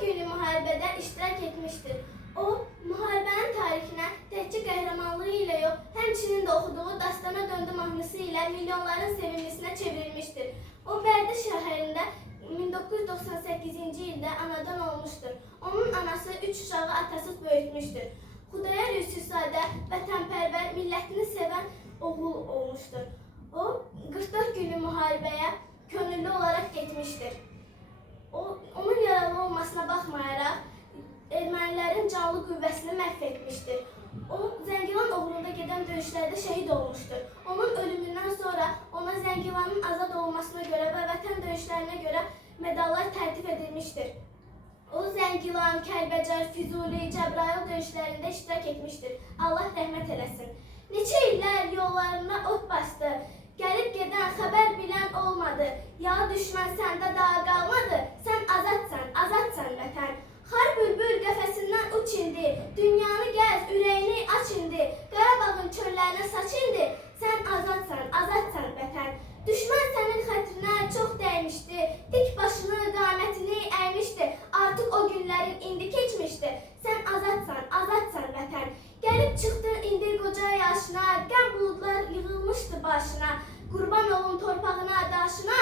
günü müharibədə iştirak etmişdir. O, müharibənin tarixinə təkcə qəhrəmanlığı ilə yox, həmçinin də oxuduğu Dastana Döndü mahnısı ilə milyonların sevimlisinə çevrilmişdir. O, Bərdə şəhərində 1998-ci ildə anadan olmuşdur. Onun anası 3 uşağı atasız böyütmüşdür. Xudayar Yusifzadə vətənpərvər, millətini sevən oğul olmuşdur. O, 44 günlük müharibəyə könüllü olaraq getmişdir. Onun yaralı olmasına baxmayaraq, ermənilərin canlı qüvvəsini məhv etmişdir. O, Zəngilan uğrunda gedən döyüşlərdə şəhid olmuşdur. Onun ölümündən sonra ona Zəngilanın azad olmasına görə və vətən döyüşlərinə görə medallar tərtib edilmişdir. O, Zəngilan, Kəlbəcər, Füzuli, Cəbrayıl döyüşlərində iştirak etmişdir. Allah rəhmət eləsin. Neçə illər yollarına ot bastı. Gəlib gedən xəbər bilən olmadı. Ya düşmən səndə daha qalmadı. Sən azadsan, azadsan vətən. Xar bülbül qəfəsindən uç indi. Dünyanı gəz, ürəyini aç indi. Qarabağın çöllərinə saç indi. Sən azadsan, azadsan vətən. Düşmən sənin xətrinə çox dəymişdi. Dik başını, qamətini əymişdi. Artıq o günlərin indi keçmişdi. Sən azadsan, azadsan vətən. Gəlib çıxdın indi qoca yaşına. Qəm buludlar yığılmışdı başına. Qurban olun torpağına, daşına.